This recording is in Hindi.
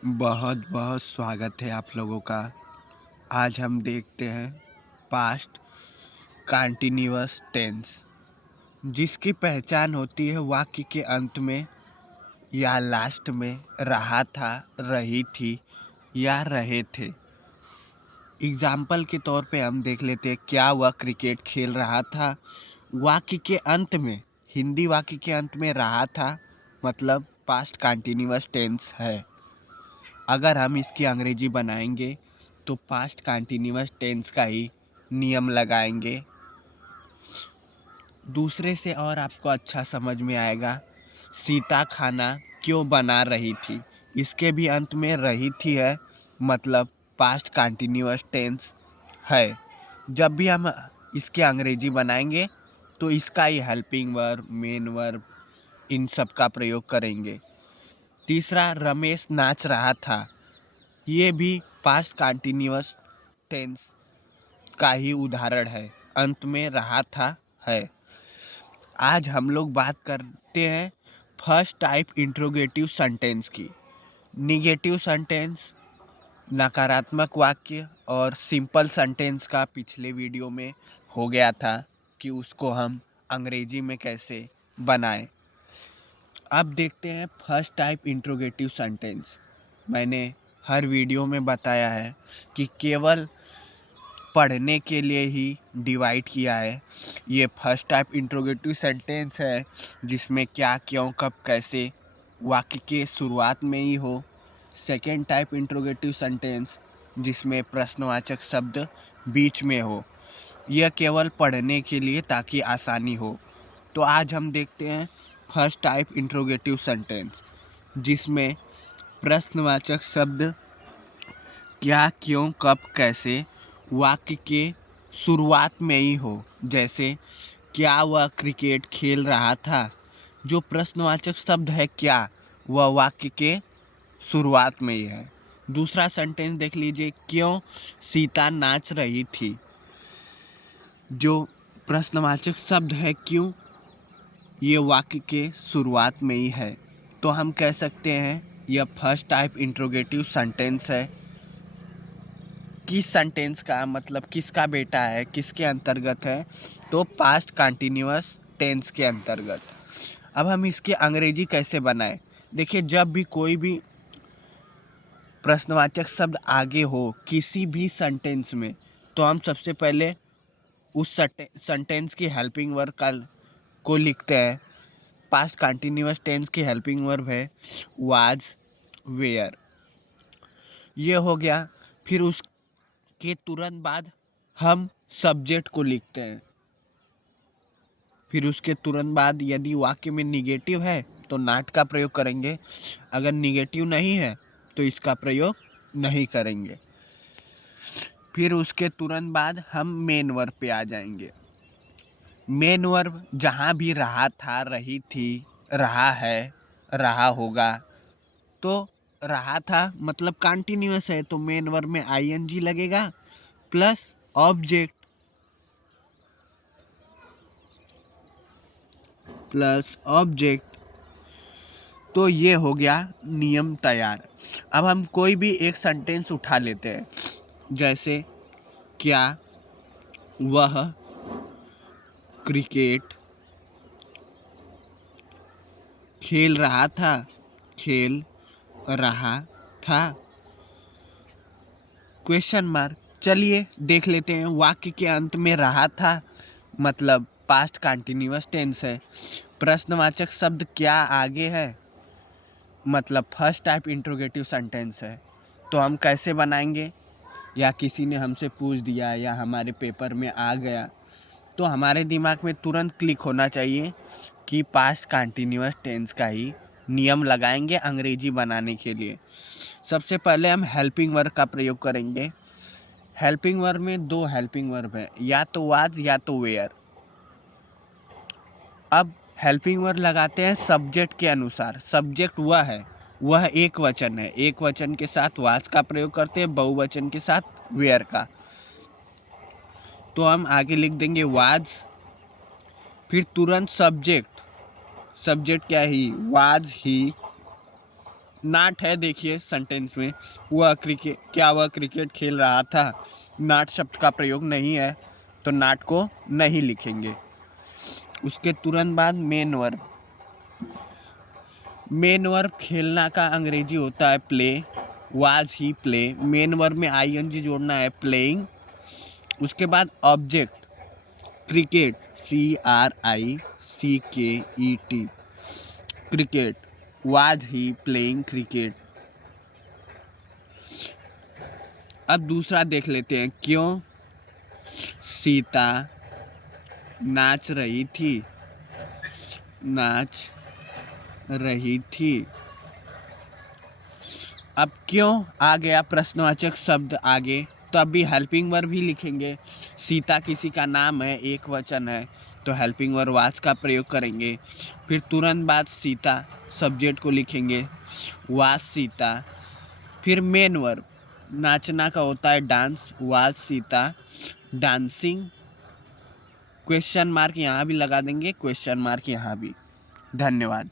बहुत बहुत स्वागत है आप लोगों का। आज हम देखते हैं पास्ट कंटीन्यूअस टेंस, जिसकी पहचान होती है वाक्य के अंत में या लास्ट में रहा था, रही थी या रहे थे। एग्जाम्पल के तौर पे हम देख लेते हैं, क्या वह क्रिकेट खेल रहा था। वाक्य के अंत में, हिंदी वाक्य के अंत में रहा था मतलब पास्ट कंटीन्यूअस टेंस है। अगर हम इसकी अंग्रेजी बनाएंगे तो पास्ट कंटीन्यूअस टेंस का ही नियम लगाएंगे। दूसरे से और आपको अच्छा समझ में आएगा। सीता खाना क्यों बना रही थी, इसके भी अंत में रही थी है, मतलब पास्ट कंटीन्यूअस टेंस है। जब भी हम इसके अंग्रेजी बनाएंगे तो इसका ही हेल्पिंग वर्ब, मेन वर्ब, इन सब का प्रयोग करेंगे। तीसरा, रमेश नाच रहा था, ये भी पास्ट कंटीन्यूअस टेंस का ही उदाहरण है, अंत में रहा था है। आज हम लोग बात करते हैं फर्स्ट टाइप इंट्रोगेटिव सेंटेंस की। निगेटिव सेंटेंस, नकारात्मक वाक्य और सिंपल सेंटेंस का पिछले वीडियो में हो गया था कि उसको हम अंग्रेजी में कैसे बनाएं। अब देखते हैं फर्स्ट टाइप इंट्रोगेटिव सेंटेंस। मैंने हर वीडियो में बताया है कि केवल पढ़ने के लिए ही डिवाइड किया है। ये फर्स्ट टाइप इंट्रोगेटिव सेंटेंस है जिसमें क्या, क्यों, कब, कैसे वाक्य के शुरुआत में ही हो। सेकेंड टाइप इंट्रोगेटिव सेंटेंस जिसमें प्रश्नवाचक शब्द बीच में हो। यह केवल पढ़ने के लिए ताकि आसानी हो। तो आज हम देखते हैं फर्स्ट टाइप इंट्रोगेटिव सेंटेंस जिसमें प्रश्नवाचक शब्द क्या, क्यों, कब, कैसे वाक्य के शुरुआत में ही हो। जैसे क्या वह क्रिकेट खेल रहा था, जो प्रश्नवाचक शब्द है क्या, वह वाक्य के शुरुआत में ही है। दूसरा सेंटेंस देख लीजिए, क्यों सीता नाच रही थी, जो प्रश्नवाचक शब्द है क्यों, ये वाक्य के शुरुआत में ही है। तो हम कह सकते हैं यह फर्स्ट टाइप इंट्रोगेटिव सेंटेंस है। किस सेंटेंस का मतलब किसका बेटा है, किसके अंतर्गत है, तो पास्ट कंटीन्यूअस टेंस के अंतर्गत। अब हम इसके अंग्रेजी कैसे बनाएं। देखिए, जब भी कोई भी प्रश्नवाचक शब्द आगे हो किसी भी सेंटेंस में, तो हम सबसे पहले उस सेंटेंस की हेल्पिंग वर्ब को लिखते हैं। पास्ट कंटीन्यूअस टेंस की हेल्पिंग वर्ब है वाज, वेयर, ये हो गया। फिर उसके तुरंत बाद हम सब्जेक्ट को लिखते हैं। फिर उसके तुरंत बाद यदि वाक्य में निगेटिव है तो नॉट का प्रयोग करेंगे, अगर निगेटिव नहीं है तो इसका प्रयोग नहीं करेंगे। फिर उसके तुरंत बाद हम मेन वर्ब पे आ जाएंगे। मेन वर्ब जहाँ भी रहा था, रही थी, रहा है, रहा होगा, तो रहा था मतलब कंटिन्यूअस है तो मेन वर्ब में आईएनजी लगेगा प्लस ऑब्जेक्ट, तो ये हो गया नियम तैयार। अब हम कोई भी एक सेंटेंस उठा लेते हैं, जैसे क्या वह क्रिकेट खेल रहा था, खेल रहा था, क्वेश्चन मार्क। चलिए देख लेते हैं, वाक्य के अंत में रहा था मतलब पास्ट कंटीन्यूअस टेंस है। प्रश्नवाचक शब्द क्या आगे है मतलब फर्स्ट टाइप इंट्रोगेटिव सेंटेंस है। तो हम कैसे बनाएंगे, या किसी ने हमसे पूछ दिया या हमारे पेपर में आ गया तो हमारे दिमाग में तुरंत क्लिक होना चाहिए कि पास्ट कंटीन्यूअस टेंस का ही नियम लगाएंगे अंग्रेजी बनाने के लिए। सबसे पहले हम हेल्पिंग वर्ब का प्रयोग करेंगे। हेल्पिंग वर्ब में दो हेल्पिंग वर्ब है, या तो वाज या तो वेयर। अब हेल्पिंग वर्ब लगाते हैं सब्जेक्ट के अनुसार। सब्जेक्ट वह एक वचन है, एक वचन के साथ वाज का प्रयोग करते हैं, बहुवचन के साथ वेयर का। तो हम आगे लिख देंगे वाज, फिर तुरंत सब्जेक्ट क्या ही, वाज ही, नाट है, देखिए सेंटेंस में, वह क्रिकेट खेल रहा था। नाट शब्द का प्रयोग नहीं है तो नाट को नहीं लिखेंगे। उसके तुरंत बाद मेन वर्ब। मेन वर्ब खेलना का अंग्रेजी होता है play. Was he play. Main verb में आईएनजी जोड़ना है, प्लेइंग। उसके बाद object cricket, CRICKET, cricket. Was he playing cricket. अब दूसरा देख लेते हैं, क्यों सीता नाच रही थी। नाच रही थी। अब क्यों आ गया प्रश्नवाचक शब्द आगे, तो अभी हेल्पिंग वर्ब ही लिखेंगे। सीता किसी का नाम है, एक वचन है, तो हेल्पिंग वर्ब वाज का प्रयोग करेंगे। फिर तुरंत बाद सीता सब्जेक्ट को लिखेंगे, वाज सीता। फिर मेन वर्ब नाचना का होता है dance, was Sita dancing. Question mark यहाँ भी लगा देंगे, क्वेश्चन मार्क यहाँ भी। धन्यवाद।